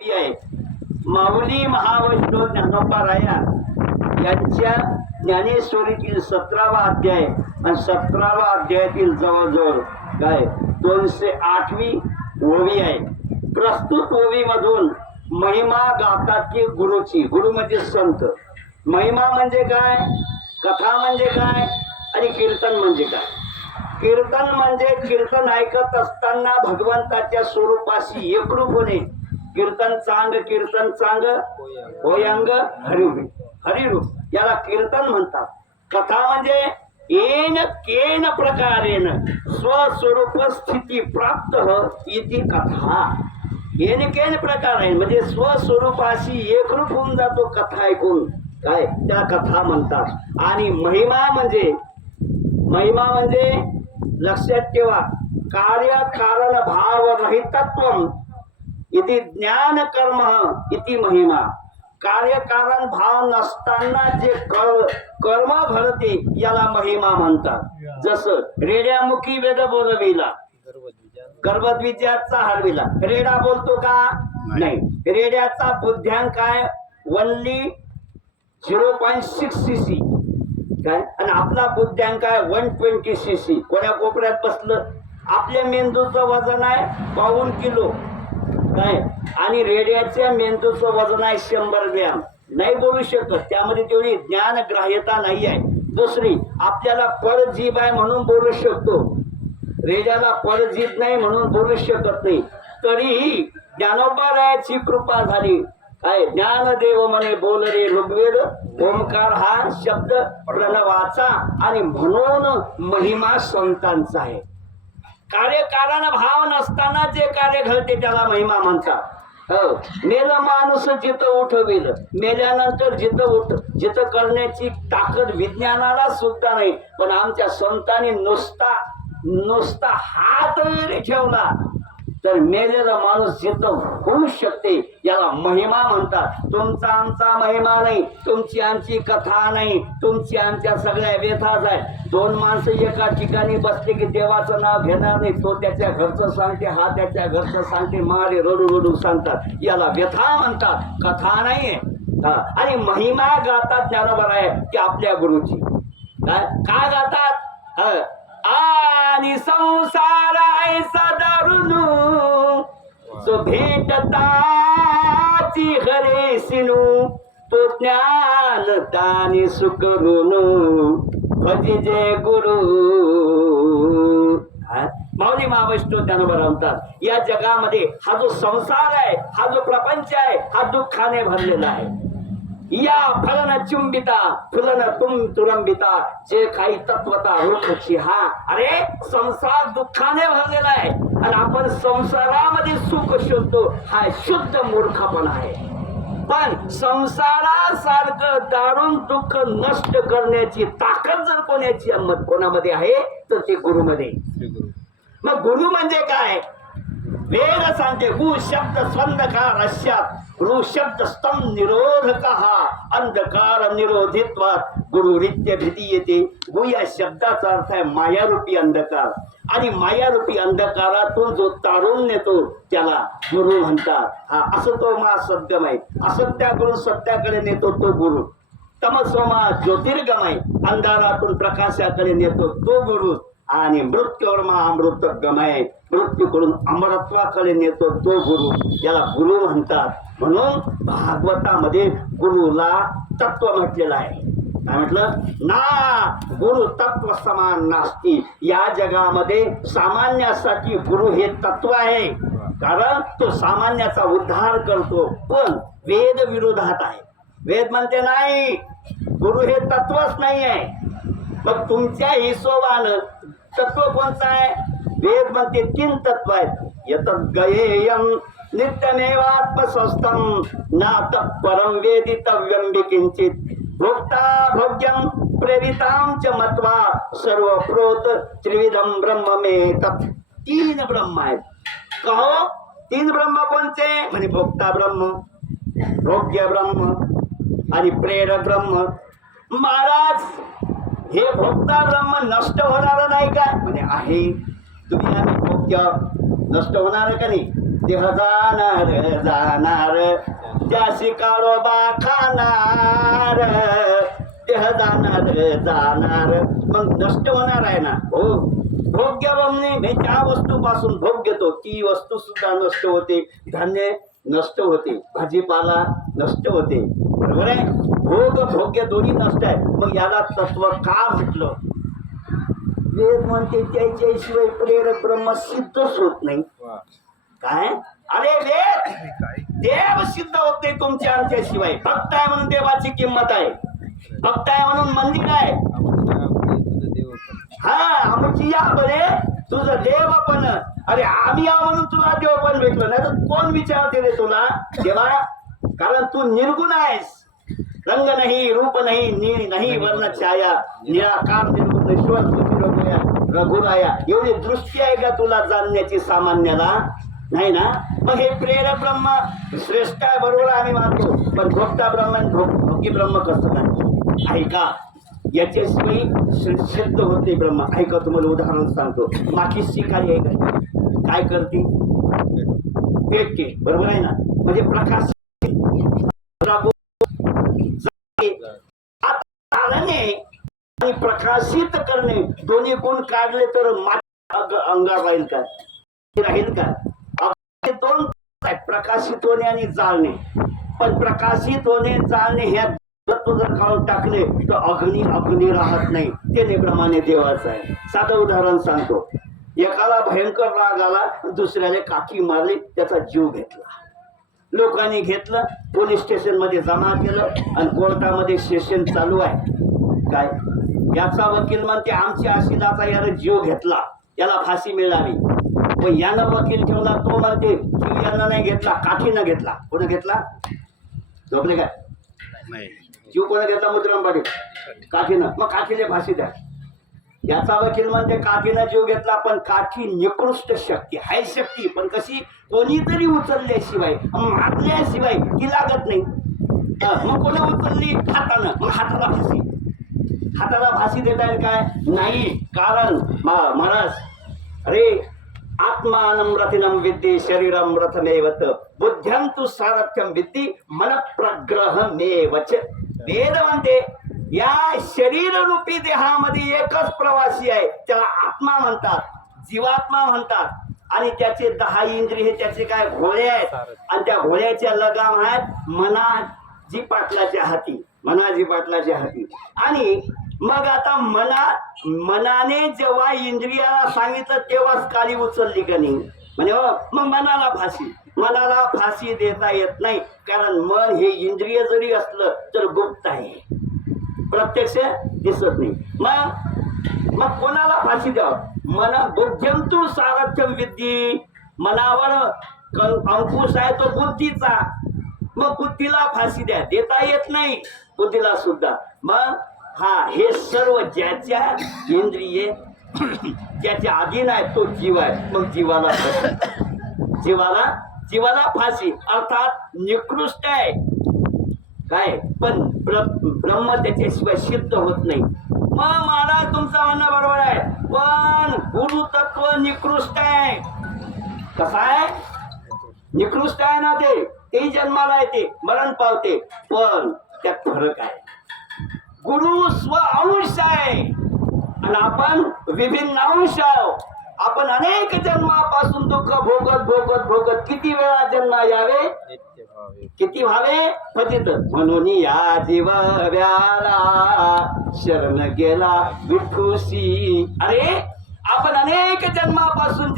आहे माऊली महावैष्णव ज्ञानोबाराया यांच्या ज्ञानेश्वरीतील 17वा अध्याय आणि 17वा अध्यायातील जवळजवळ काय 208वी ओवी आहे. प्रस्तुत ओवीमधून महिमा गातात की गुरुची. गुरु म्हणजे संत. महिमा म्हणजे काय, कथा म्हणजे काय आणि कीर्तन म्हणजे काय. कीर्तन म्हणजे कीर्तन ऐकत असताना भगवंताच्या स्वरूपाशी एकरूप होणे. कीर्तन चांग होयांग हरिरूप याला कीर्तन म्हणतात. कथा म्हणजे येन केन प्रकारेन स्वस्वरूप स्थिती प्राप्त इति कथा. येन केन प्रकारे म्हणजे स्वस्वरूपाशी एकरूप होऊन जातो कथा ऐकून, काय त्याला कथा म्हणतात. आणि महिमा म्हणजे लक्षात ठेवा, कार्य कारण भाव रहितत्व इति ज्ञान कर्म इति महिमा. कार्यकारण भाव नसताना जे कर्म घडते याला महिमा म्हणतात. जसं रेड्यामुखी वेद बोलविला, गर्भद्विजाचा हरविला. रेडा बोलतो का नाही. रेड्याचा बुद्ध्यांक काय ओनली 0.6 cc काय, आणि आपला बुद्ध्यांक आहे 120 cc. कोण्या कोपऱ्यात बसलं. आपल्या मेंदूचं वजन आहे 52 किलो काय, आणि रेड्याच्या मेंदूचं वजन आहे 100 ग्रॅम. नाही बोलू शकत, त्यामध्ये तेवढी ज्ञान ग्राह्यता नाही आहे. दुसरी, आपल्याला परजीभ आहे म्हणून बोलू शकतो, रेड्याला परजीभ नाही म्हणून बोलू शकत नाही. तरीही ज्ञानोबारायाची कृपा झाली. काय ज्ञानदेव म्हणे बोल रे ऋग्वेद. ओंकार हा शब्द प्रणवाचा आणि म्हणून महिमा संतांचा आहे. कार्यकारण भाव नसताना जे कार्य घडते त्याला महिमा म्हणतात. मेल माणूस जिथं उठविल, मेल्यानंतर जिथं करण्याची ताकद विज्ञानाला सुद्धा नाही, पण आमच्या संतांनी नुसता हात ठेवला तर मेलेला माणूस जिथं होऊ शकते याला महिमा म्हणतात. तुमचा आमचा महिमा नाही, तुमची आमची कथा नाही, तुमची आमच्या सगळ्या व्यथाच आहे. दोन माणसं एका ठिकाणी बसले की देवाचं नाव घेणार नाही. तो त्याच्या घरचं सांगते, हा त्याच्या घरचं सांगते, मारे रडू सांगतात. याला व्यथा म्हणतात, कथा नाहीये. आणि महिमा गातात ज्ञानोबाराय की आपल्या गुरुची. का गातात. आणि संसार ऐसा दारुण जो भेटताची हरेसिनू तो ज्ञान दानी सुकरून भजी जय गुरु. माऊली महावैष्णव ज्ञानोबा म्हणतात, या जगामध्ये हा जो संसार आहे, हा जो प्रपंच आहे, हा दुःखाने भरलेला आहे. या फलन चुंबिता फुलन तुरंबिता जे काही तत्वता रूपची. हा अरे संसार दुःखाने भरलेला आहे आणि आपण संसारामध्ये सुख शोधतो. हा शुद्ध मूर्खपणा आहे. पण संसारासारखं दारुण दुःख नष्ट करण्याची ताकद जर कोणामध्ये आहे तर ते गुरुमध्ये. मग गुरु म्हणजे काय. वेद सांगते गु शब्द स्वंधकार अस्यात ऋ शब्द स्तंभ निरोधक अंधकार निरोधित्वात गुरुरित्य भीती येते. गु या शब्दाचा अर्थ आहे मायारूपी अंधकार, आणि मायारूपी अंधकारातून जो तारून नेतो त्याला गुरु म्हणतात. हा असतोमा सत्यमय, असत्याकडून सत्याकडे नेतो तो गुरु. तमसोमा ज्योतिर्गमय, अंधारातून प्रकाशाकडे नेतो तो गुरु. आणि मृत्यूवर्मा अमृत गमय, मृत्यूकडून अमरत्वाकडे नेतो तो गुरु. याला गुरु म्हणतात. म्हणून भागवतामध्ये गुरुला तत्व म्हटलेलं आहे. काय म्हटलं ना, गुरु तत्व समान नास्ती. या जगामध्ये सामान्यासाठी गुरु हे तत्व आहे, कारण तो सामान्याचा उद्धार करतो. पण वेद विरोधात आहे. वेद म्हणते नाही, गुरु हे तत्वच नाही आहे. मग तुमच्या हिशोबानं तत्व कोणतं आहे. वेद म्हणते 3 तत्व आहेत. यत गयेयम नित्यमेवात्मस्वस्थम नात परम वेदितव्यम विकिंचित भोक्ता भोग्यम प्रेरितां च मत्वा सर्व प्रोत त्रिविधम ब्रह्म मे तत्. 3 ब्रह्म आहेत. कहो 3 ब्रह्म कोणते म्हणजे भोक्ता ब्रह्म, भोग्य ब्रह्म आणि प्रेरक ब्रह्म. महाराज हे भोक्ता ब्रह्म नष्ट होणार नाही का म्हणजे आहे. तुम्ही आम्ही भोग्य नष्ट होणार का नाही. देह जाणार त्याशी काळोबा खाणार, देह जाणार मग नष्ट होणार आहे ना. हो, भोग्य रमणे मी ज्या वस्तूपासून भोग घेतो ती वस्तू सुद्धा नष्ट होते, धान्य नष्ट होते, भाजीपाला नष्ट होते, बरोबर आहे. भोग भोग्य दोन्ही नष्ट आहे. मग याला तत्व का म्हटलं? वेद म्हणते त्याच्याशिवाय प्रेरक ब्रह्म सिद्धच होत नाही. काय? अरे वेद देव सिद्ध होत नाही तुमच्या आमच्याशिवाय. भक्त आहे म्हणून देवाची किंमत आहे, भक्त आहे म्हणून मंदिर आहे. हा, आमची या बरे तुझं देव पण. अरे आम्ही या म्हणून तुला देव पण भेटलो, नाही तर कोण विचारते रे तुला देवा? कारण तू निर्गुण आहेस. रंग नाही, रूप नाही, नीळ नाही, वर्ण छाया, निराकार निर्गुण ईश्वर रघुराया. एवढी दृष्टी आहे का तुला जाणण्याची सामान्याला? नाही ना. मग हे प्रेरक ब्रह्म श्रेष्ठ आहे, बरोबर आम्ही मानतो. पण भोक्ता ब्रह्म भोगी ब्रह्म कसं काय? ऐका, याच्याशिवाय सिद्ध होते ब्रह्म. ऐका, तुम्हाला उदाहरण सांगतो. माखीची काय आहे काय करते? पेटते, बरोबर आहे ना. म्हणजे प्रकाश आणि प्रकाशित करणे दोन्ही गुण काढले तर अंगावर राहील का? राहील का? दोन प्रकाशित होणे आणि जाळणे. पण प्रकाशित होणे जाळणे ह्या तत्व जर काढून टाकले तर अग्नी राहत नाही. ते नेप्रमाणे देवाचं आहे. साधं उदाहरण सांगतो. एकाला भयंकर राग आला, दुसऱ्याने काठी मारली, त्याचा जीव घेतला. लोकांनी घेतलं, पोलीस स्टेशन मध्ये जमा केलं आणि कोर्टामध्ये सेशन चालू आहे. काय? याचा वकील म्हणते आमच्या आशिलाचा यानं जीव घेतला, याला फाशी मिळावी. पण यानं वकील ठेवला, तो म्हणते जीव यानं नाही घेतला, काठीनं घेतला. कोण घेतला? झोपले काय? जीव कोण घेतला? मुद्राम पाटील. काठीनं. मग काठीने फाशी द्या. याचा वकील म्हणते काठीनं जीव घेतला, पण काठी निकृष्ट शक्ती आहे. शक्ती पण कशी? कोणीतरी उचलल्याशिवाय, मारल्याशिवाय ती लागत नाही. मग कोणी उचलली? हातानं. मग हाताला फाशी. हाताला फाशी देता येईल काय? नाही. कारण महाराज, अरे आत्मानं रथिनं विद्धी शरीरं रथमेवत बुद्ध्यंतु सारथ्यं विद्धी मन प्रग्रहमेवच. वेद म्हणते या शरीर रूपी देहामध्ये एकच प्रवासी आहे, त्याला आत्मा म्हणतात, जीवात्मा म्हणतात. आणि त्याचे 10 इंद्रिय हे त्याचे काय घोळे आहेत. आणि त्या घोळ्याच्या लगाम आहेत मनाजी पाटलाच्या हाती, मनाजी पाटलाच्या हाती. आणि मग आता मनाने जेव्हा इंद्रियाला सांगितलं तेव्हाच काळी उचलली का नाही? म्हणजे मग मनाला फाशी देता येत नाही. कारण मन हे इंद्रिय जरी असलं तर गुप्त आहे, प्रत्यक्ष दिसत नाही. मग कोणाला फाशी द्यावं? मना बुद्ध्यंतु सारथ्यं विद्धी. मनावर अंकुश आहे तो बुद्धीचा. मग बुद्धीला फाशी देता येत नाही, बुद्धीला सुद्धा. मग हे सर्व ज्याच्या इंद्रिये ज्याच्या अधीन आहे तो जीव आहे. मग जीवाला फाशी अर्थात निकृष्ट आहे. काय? पण ब्रह्म त्याच्याशिवाय सिद्ध होत नाही. मग महाराज तुमचं म्हणणं बरोबर आहे, पण गुरु तत्व निकृष्ट आहे. कसं आहे? निकृष्ट आहे ना. ते जन्माला येते, मरण पावते, पण त्यात फरक आहे. गुरु स्व अंश आहे आणि आपण विभिन्न अंश आहोत. आपण अनेक जन्मापासून दुःख भोगत किती वेळा जन्म यावे, किती व्हावे पतित. म्हणून या जीवाला शरण गेला विठूसी. अरे आपण अनेक जन्मापासून